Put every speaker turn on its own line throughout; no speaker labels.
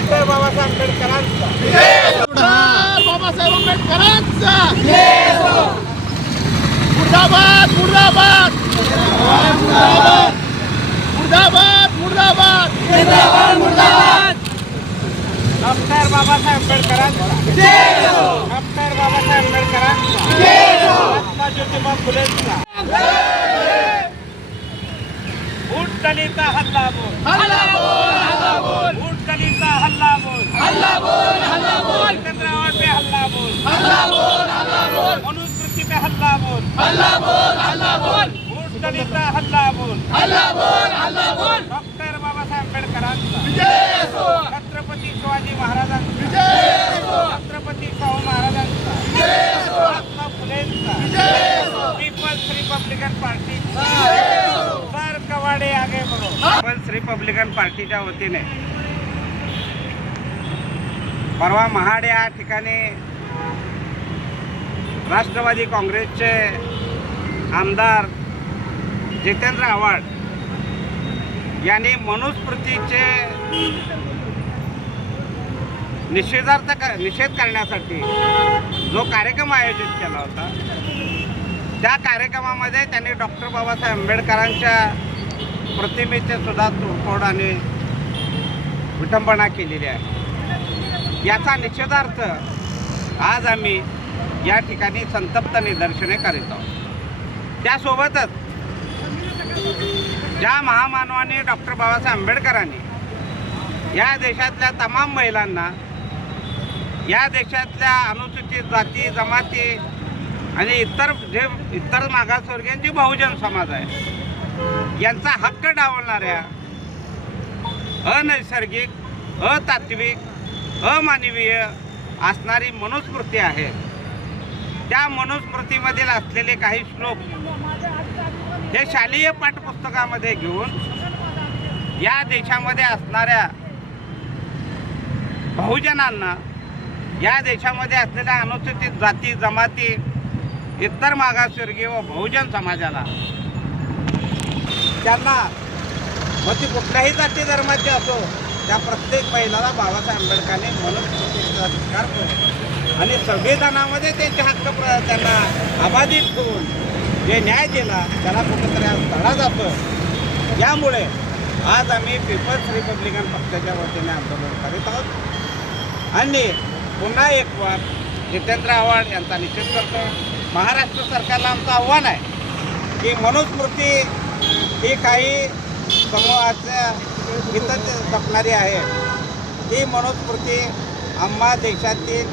Doctor Babasaheb आंबेडकरांचा.
बाबासाहेब आंबेडकरांचा.
मुर्दाबाद मुर्दाबाद. मुर्दाबाद. मुर्दाबाद मुर्दाबाद. मुर्दाबाद
डॉक्टर बाबासाहेब आंबेडकरांचा. डॉक्टर बाबासाहेब आंबेडकरांचा. ज्योतिबा फुलेंचा.
हल्ला बोल.
हल्ला बोल. हल्ला बोल.
हल्ला बोल हल्ला बोल
आव्हाड पे हल्ला बोल.
हल्ला बोल हल्ला बोल.
मनुस्मृती पे हल्ला बोल.
हल्ला बोल हल्ला बोल.
ऊट दलिता हल्ला बोल.
हल्ला बोल हल्ला बोल.
डॉक्टर बाबासाहेब आंबेडकरांचा.
विजय असो.
छत्रपती शिवाजी महाराजांचा.
विजय असो.
छत्रपती शाहू महाराजांचा.
विजय असो.
महात्मा फुलेंचा.
विजय असो.
पीपल्स रिपब्लिकन
असो.
सर कवाडे आगे बढो पीपल्स रिपब्लिकन पार्टीच्या वतीने. परवा महाड या ठिकाणी राष्ट्रवादी काँग्रेसचे आमदार जितेंद्र आव्हाड यांनी मनुस्मृतीचे निषेधार्थ क- निषेध करण्यासाठी जो कार्यक्रम आयोजित केला होता त्या कार्यक्रमामध्ये त्यांनी डॉक्टर बाबासाहेब आंबेडकरांच्या प्रतिमेचे सुद्धा तोडफोड आणि विटंबना केलेली आहे. याचा निषेधार्थ आज आम्ही या ठिकाणी संतप्त निदर्शने करीत आहोत. त्यासोबतच ज्या महामानवाने डॉक्टर बाबासाहेब आंबेडकरांनी या देशातल्या तमाम महिलांना या देशातल्या अनुसूचित जाती जमाती आणि इतर जे इतर मागासवर्गीयांची बहुजन समाज आहे यांचा हक्क डावलणाऱ्या अनैसर्गिक अतात्विक अमानवीय असणारी मनुस्मृती आहे. त्या मनुस्मृतीमधील असलेले काही श्लोक हे शालेय पाठपुस्तकामध्ये घेऊन या देशामध्ये असणाऱ्या बहुजनांना या देशामध्ये असलेल्या अनुसूचित जाती जमाती इतर मागासवर्गीय व बहुजन समाजाला त्यांना मग ती कुठल्याही जाती धर्माची असो त्या प्रत्येक महिलाला बाबासाहेब आंबेडकरांनी मनुस्मृतीचा स्वीकार आणि संविधानामध्ये त्यांचे हक्क प्र त्यांना अबाधित होऊन जे न्याय दिला त्याला कुठेतरी आज तडा जातो. यामुळे आज आम्ही पीपल्स रिपब्लिकन पक्षाच्या वतीने आंदोलन करीत आहोत. आणि पुन्हा एक वार जितेंद्र आव्हाड यांचा निषेध करतो. महाराष्ट्र सरकारला आमचं आव्हान आहे की मनुस्मृती ही काही समूहाच्या हितच जपणारी आहे. ही मनुस्मृती आम्हा देशातील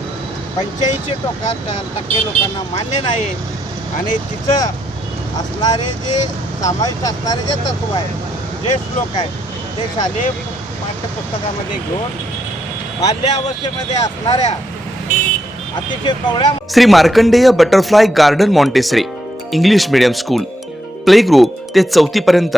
पंच्याऐंशी टोका टक्के लोकांना मान्य नाही. आणि तिचं असणारे जे समाविष्ट असणारे जे तत्व आहे जे श्लोक आहे ते शालेय पाठ्यपुस्तकामध्ये घेऊन बाल्यावस्थेमध्ये असणाऱ्या अतिशय कवड्या
Shri Markandey butterfly garden montessori English medium school play group ते चौथी पर्यंत